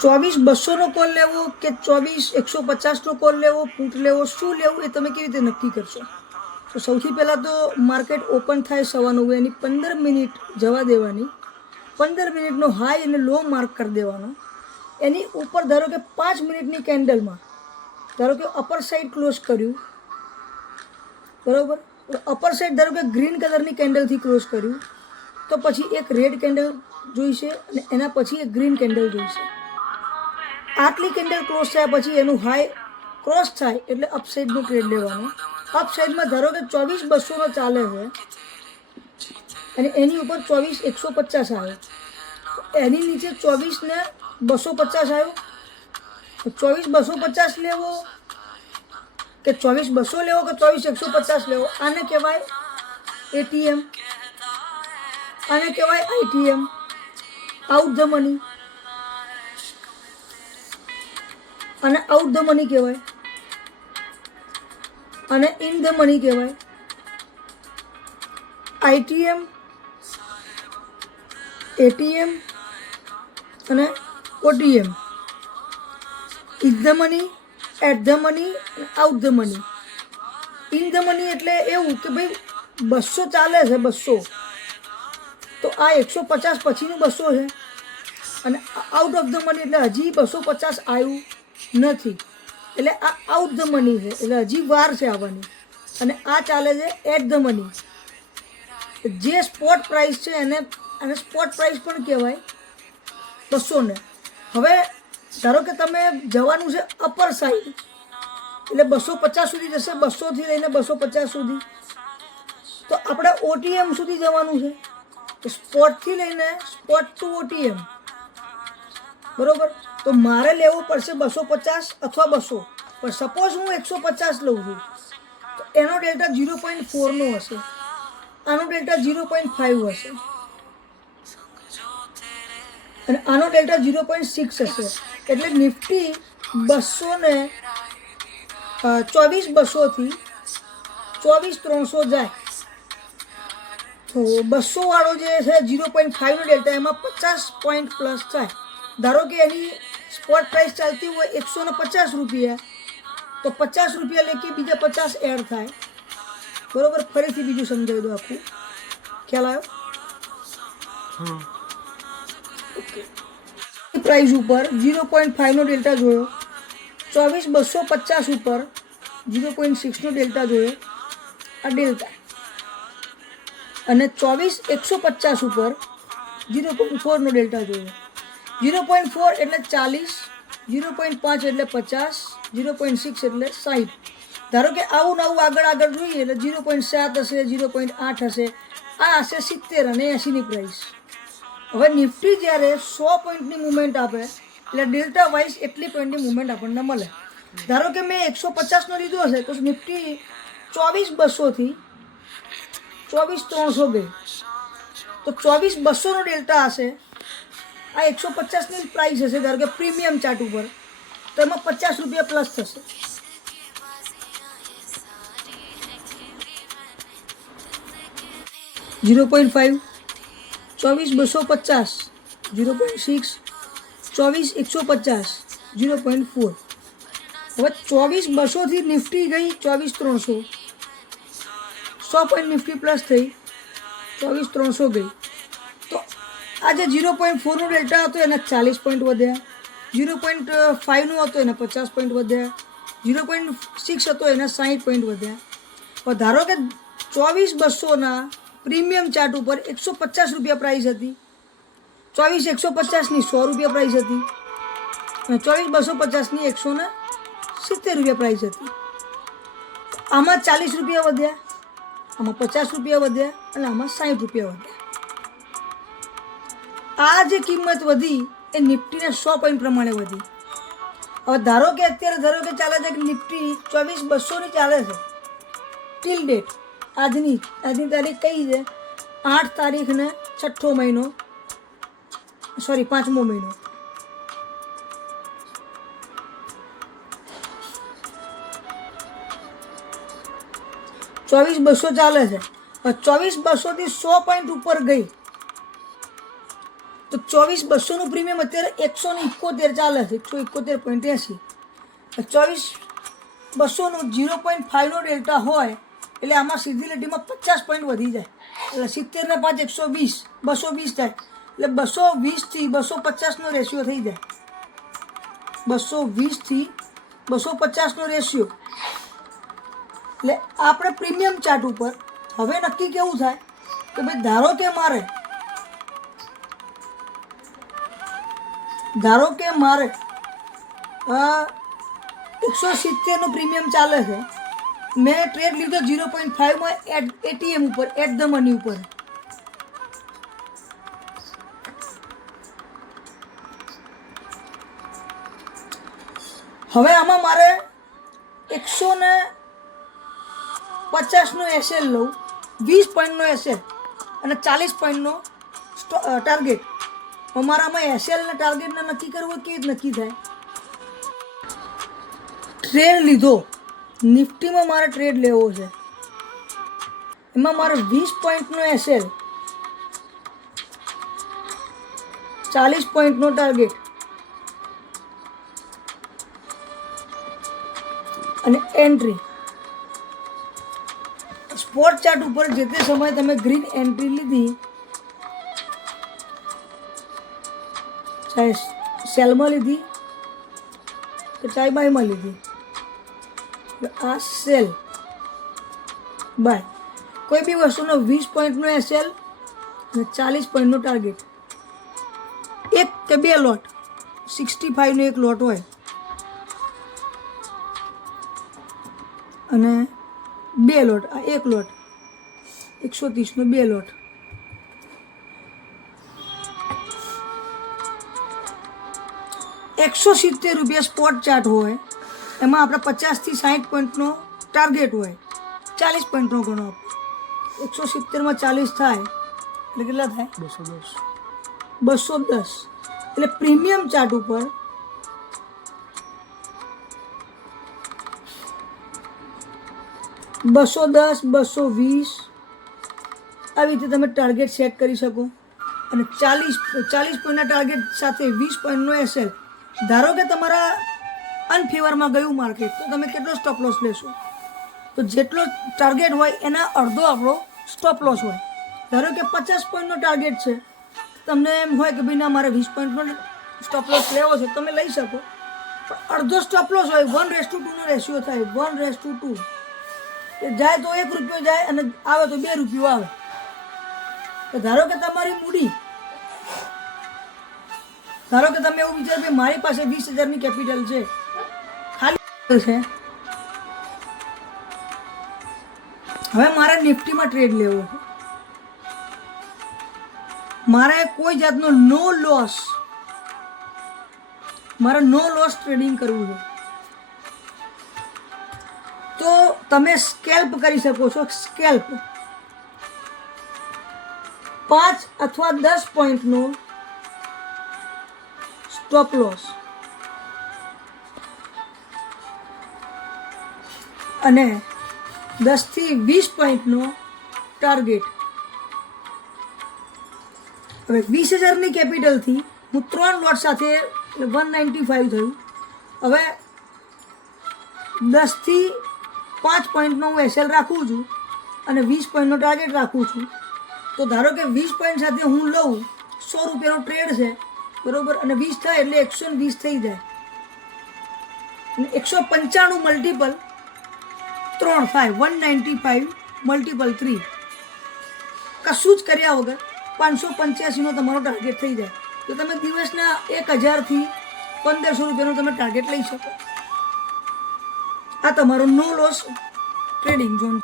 24-200 call લેવો કે 24-150 call લેવો, પુટ લેવો, શું લેવું એ તમે કેવી રીતે નક્કી કરશો? તો સૌથી પહેલાં તો માર્કેટ ઓપન થાય 9:15 એની 15 મિનિટ જવા દેવાની, 15 મિનિટનો હાઈ અને લો માર્ક કરી દેવાનો. એની ઉપર ધારો કે 5 મિનિટની કેન્ડલમાં ધારો કે અપર સાઈડ ક્લોઝ કર્યું, બરાબર, અપર સાઈડ ધારો કે ગ્રીન કલરની કેન્ડલથી ક્લોઝ કર્યું, તો પછી એક રેડ કેન્ડલ જોઈશે અને એના પછી એક ગ્રીન કેન્ડલ જોઈશે. આટલી કેન્ડલ ક્લોઝ થયા પછી એનું હાઈ ક્રોસ થાય એટલે અપસાઇડનું ટ્રેડ લેવાનું. અપસાઇડમાં ધારો કે 24-200 ચાલે છે અને એની ઉપર 24-150 આવ્યો, એની નીચે 24-250 આવ્યો, 24-250 લેવો કે 24-200 લેવો કે 24-150 લેવો? આને કહેવાય એટીએમ, આને કહેવાય આઈટીએમ, આઉટ ધ મની. અને આઉટ ધ મની કહેવાય અને ઇન ધ મની કહેવાય. આઈટીએમ, એટીએમ અને OTM. In the money, at the money અને out the money. In the money એટલે એવું કે ભાઈ 200 ચાલે છે, 200, તો આ 150 પછીનું 200 છે. અને આઉટ ઓફ ધ મની એટલે હજી 250 આવ્યું નથી, એટલે આ આઉટ ધ મની છે, એટલે હજી વાર છે આવવાની. અને આ ચાલે છે એટ ધ મની. જે સ્પોટ પ્રાઇસ છે એને સ્પોટ પ્રાઇસ પણ કહેવાય 200 ને. હવે ધારો કે તમે જવાનું છે અપર સાઈડ એટલે 250 સુધી જશે, 200થી લઈને 250 સુધી. તો આપણે ઓટીએમ સુધી જવાનું છે, તો સ્પોટથી લઈને સ્પોટ ટુ ઓટીએમ, બરાબર. તો મારે લેવું પડશે 250 અથવા 200, પણ સપોઝ હું 150 લઉં છું તો એનો ડેલ્ટા 0.4નો હશે, આનો ડેલ્ટા 0.5 હશે અને આનો ડેલ્ટા 0.6 હશે. એટલે નિફ્ટી 200 ને 24-200થી 24-300 જાય તો 200 વાળો જે છે 0.5નો ડેલ્ટા, એમાં 50 પોઈન્ટ પ્લસ થાય. ધારો કે એની સ્પોટ પ્રાઇસ ચાલતી હોય 150 રૂપિયા, તો 50 રૂપિયા લેખી બીજા 50 એડ થાય, બરાબર. ફરીથી બીજું સમજાવી દો, આખું ખ્યાલ આવ્યો? ઓકે. પ્રાઇસ ઉપર 0.5નો ડેલ્ટા જોયો, 24-250 ઉપર 0.6નો ડેલ્ટા જોયો, આ ડેલ્ટા. અને 24-150 ઉપર 0.4નો ડેલ્ટા જોયો. 0.4 એટલે 40, 0.5 એટલે 50, 0.6 એટલે 60. ધારો કે આવું નવું આગળ જોઈએ એટલે 0.7 હશે, 0.8 હશે, આ હશે 70 અને 80ની પ્રાઇસ. હવે નિફ્ટી જ્યારે 100 પોઈન્ટની મુવમેન્ટ આપે એટલે ડેલ્ટા વાઇઝ એટલી પોઈન્ટની મુવમેન્ટ આપણને મળે. ધારો કે મેં 150નો લીધો હશે તો નિફ્ટી 24-200થી 24-300 ગઈ, તો 24-200નો ડેલ્ટા હશે. આ 150ની પ્રાઇસ હશે ધારો કે પ્રીમિયમ ચાર્ટ ઉપર, તો એમાં 50 રૂપિયા પ્લસ થશે. .5, 24-250, 0.6, 24-150, 0.4. હવે 24-200થી નિફ્ટી ગઈ 24-300, 100 પોઈન્ટ નિફ્ટી પ્લસ થઈ 24-300 ગઈ, તો આ જે 0.4નો ડેલ્ટા હતો એના 40 પોઈન્ટ વધ્યા, 0.5નો હતો એના 50 પોઈન્ટ વધ્યા, 0.6 હતો એના 60 પોઈન્ટ વધ્યા. પણ ધારો કે 24-200ના પ્રીમિયમ ચાર્ટ ઉપર 150 રૂપિયા પ્રાઇસ હતી, 24-150ની 100 રૂપિયા પ્રાઇસ હતી અને 24-250ની 170 રૂપિયા પ્રાઇસ હતી. આમાં 40 રૂપિયા વધ્યા, આમાં 50 રૂપિયા વધ્યા અને આમાં 60 રૂપિયા વધ્યા. આ જે કિંમત વધી એ નિફ્ટીના 100 પોઈન્ટ પ્રમાણે વધી. હવે ધારો કે અત્યારે ચાલે છે કે નિફ્ટી 24-200ની ચાલે છે ટીલ ડેટ. આજની તારીખ કઈ છે? 8 તારીખ ને 6મો મહિનો, સોરી 5મો મહિનો. .24-200 ચાલે છે. 24-200થી 100 પોઈન્ટ ઉપર ગઈ તો તો 24,200નું પ્રીમિયમ અત્યારે 171 ચાલે છે, 171.80. 24,200નું 0.5નો ડેલ્ટા હોય એટલે આમાં સીધી લીટીમાં 50 પોઈન્ટ વધી જાય, એટલે 70 ને 5 120, 220 થાય, એટલે 220 થી 250નો રેશિયો થઈ જાય. 220 થી 250નો રેશિયો. એટલે આપણે પ્રીમિયમ ચાર્ટ ઉપર હવે નક્કી કેવું થાય કે ભાઈ ધારો કે મારે 170નું પ્રીમિયમ ચાલે છે, મેં ટ્રેડ લીધો 0.5માં એટીએમ ઉપર એટ ધ મની ઉપર. હવે આમાં મારે 150નો એસએલ લઉં, 20 પોઈન્ટનો એસએલ અને 40 પોઈન્ટનો ટાર્ગેટ. અમારામાં એસએલ ને ટાર્ગેટને નક્કી કરવું કેવી રીતે નક્કી થાય? ટ્રેડ લીધો, નિફ્ટીમાં મારે ટ્રેડ લેવો છે, એમાં મારે 20 પોઈન્ટનો એસએલ, 40 પોઈન્ટનો ટાર્ગેટ અને એન્ટ્રી. સ્પોટ ચાર્ટ ઉપર જે તે સમયે તમે ગ્રીન એન્ટ્રી લીધી, ચાહે સેલમાં લીધી કે ચાહે બાયમાં લીધી, આ સેલ બાય. કોઈ બી વસ્તુનો 20 પોઈન્ટનો એસએલ અને 40 પોઈન્ટનો ટાર્ગેટ, એક કે બે લોટ, 65નો એક લોટ હોય અને બે લોટ, આ એક લોટ 130નો બે લોટ. ₹170 સ્પોટ ચાર્ટ હોય, એમાં આપણે 50 થી 60 પોઈન્ટનો ટાર્ગેટ હોય, 40 પોઈન્ટનો ગણો. 170માં 40 થાય એટલે કેટલા થાય? 210. એટલે પ્રીમિયમ ચાર્ટ ઉપર $210, $220 આવી રીતે તમે ટાર્ગેટ સેટ કરી શકો. અને 40 પોઈન્ટના ટાર્ગેટ સાથે 20 પોઈન્ટનો એસએલ. ધારો કે તમારા અનફેવરમાં ગયું માર્કેટ, તો તમે કેટલો સ્ટોપ લોસ લેશો? તો જેટલો ટાર્ગેટ હોય એના અડધો આપણો સ્ટોપ લોસ હોય. ધારો કે 50 પોઈન્ટનો ટાર્ગેટ છે, તમને એમ હોય કે ભાઈ ના મારે 20 પોઈન્ટનો સ્ટોપ લોસ લેવો છે, તમે લઈ શકો, પણ અડધો સ્ટોપ લોસ હોય, 1:2નો રેશિયો થાય, 1:2. એ જાય તો ₹1 જાય અને આવે તો ₹2 આવે. તો ધારો કે તમારી મૂડી, ધારો કે તમે એવું વિચાર કે મારી પાસે 20,000ની કેપિટલ છે, ખાલી છે, હવે મારે નિફ્ટીમાં ટ્રેડ લેવો છે, મારે કોઈ જાતનો નો લોસ ટ્રેડિંગ કરવું છે, તો તમે સ્કેલ્પ કરી શકો છો. સ્કેલ્પ 5 અથવા 10 પોઈન્ટનો સ્ટોપ લોસ અને 10 થી 20 પોઈન્ટનો ટાર્ગેટ. હવે 20,000ની કેપિટલથી હું 3 લોટ સાથે 195 થયું. હવે 10 થી 5 પોઈન્ટનો હું એસએલ રાખું છું અને 20 પોઈન્ટનો ટાર્ગેટ રાખું છું. તો ધારો કે 20 પોઈન્ટ સાથે હું લઉં, ₹100નો ટ્રેડ છે, બરોબર, અને 20 થાય એટલે 120 થઈ જાય, અને 195 મલ્ટિપલ 3 થાય, 195 મલ્ટિપલ 3. કશું જ કર્યા વગર 585નો તમારો ટાર્ગેટ થઈ જાય. તો તમે દિવસના 1,000 થી ₹1,500નો તમે ટાર્ગેટ લઈ શકો. આ તમારો નો લોસ ટ્રેડિંગ ઝોન.